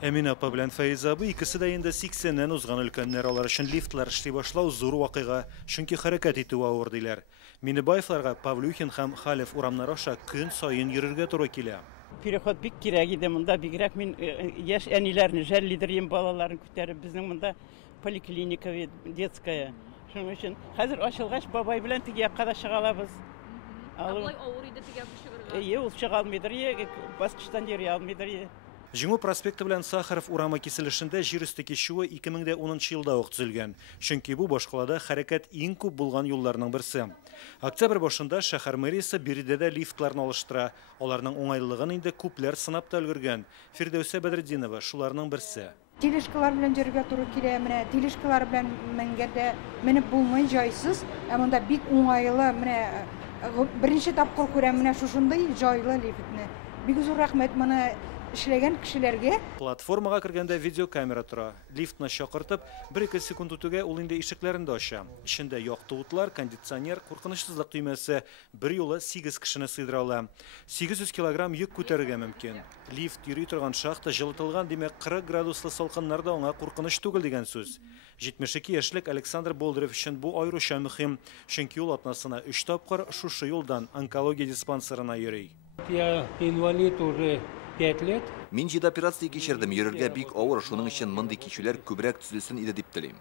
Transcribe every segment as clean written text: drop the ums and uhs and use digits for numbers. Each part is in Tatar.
Әмин апа белән Фәйз абый икесе дә инде 80-ннән узган өлкәннәр, алар өчен лифтлар эшли башлау зур вакыйга, чөнки хәрәкәт итү авыр диләр. Минебаевларга Павлюхин һәм Халев урамнары аша көн сайын йөрергә туры килә. Переход бик кирәк иде монда, бигрәк мин яшь әниләрне жәллидер балаларын күтәреп, безнең монда поликлиника детская. Шуның өчен хәзер ачылгач бабай белән теге якка да чыга алабыз. Алай авыр иде теге чыгарга. Ул чыга алмыйдыр, баскычтан йөри алмыйдыр. Җиңү проспекты белән Сахаров урамы киселешендә җир үсте кичүе 2010 елда ук төзелгән. Чөнки бу башкалада хәрәкәт иң күп булган юлларның берсе. Октябрь башында шәһәр мэриясе биредә лифтларны алыштыра. Аларның уңайлылыгын инде күпләр сынап та өлгергән. Фирдәүсә Бәдретдинова шуларның берсе. Тележкалар белән җөргә туры килә, менә тележкалар белән менгәндә менеп булмый, җайсыз, ә монда бик уңайлы, менә беренче тапкыр күрәм менә шушындай җайлы лифтны. Бик зур рәхмәт моны эшләгән кешеләргә. Платформага кергәндә видеокамера тора. Лифтны чакыртып, 1-2 секунд үтүгә ул инде ишекләрен дә ача. Ичендә якты утлар, кондиционер, куркынычсызлык төймәсе, бер юлы 8 кешене сыйдыра ала. 800 килограмм йөк күтәрергә мөмкин. Лифт йөри торган шахта җылытылган, димәк 40 градуслы салкыннар да аңа куркыныч түгел дигән сүз. 72 яшьлек Александр Болдырев өчен бу аеруча мөһим, чөнки ул атнасына 3 тапкыр шушы юлдан онкология диспансерына йөри. Я инвалид уже 5 лет. Мин җиде операция кичердем, йөрергә бик авыр, шуның өчен мондый кичүләр күбрәк төзелсен иде дип телим.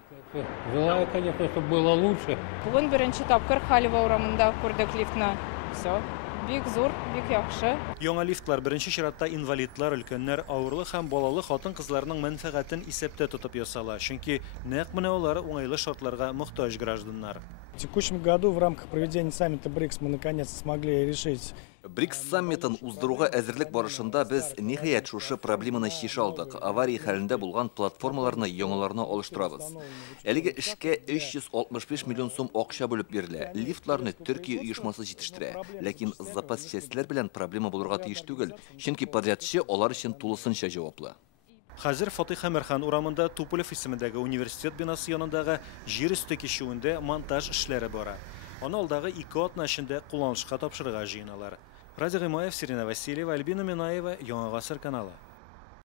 Желаю, конечно, чтобы было лучше. Бүген беренче тапкыр Халева урамында күрдек лифтны. Все. Бик зур, бик яхшы. Яңа лифтлар беренче чиратта инвалидлар, өлкәннәр, авырлы һәм балалы хатын-кызларның мәнфәгатен исәптә тотып ясала, чөнки нәкъ менә алар уңайлы шартларга мохтаҗ гражданнар. В текущем году в рамках проведения саммита БРИКС мы наконец смогли решить. БРИКС саммитын уздыруга әзерлек барышында без ниһаять шушы проблеманы чишә алдык. Авария хәлендә булган платформаларны яңаларына алыштырабыз. Әлеге эшкә 365 миллион сум акча бүлеп бирелә. Лифтларны Төркия оешмасы җитештерә. Ләкин запас частьләр белән проблема булырга тиеш түгел, чөнки подрядчы алар өчен тулысынча җаваплы. Хәзер Фатих Әмәрхан урамында Туполев исемендәге университет бинасы янындагы җир үсте кичүендә монтаж эшләре бара. Аны алдагы 2 атна эчендә кулланышка тапшырырга җыеналар. Радик Гыймаев, Сирина Васильева, Альбина Минаева, Яңа Гасыр каналы.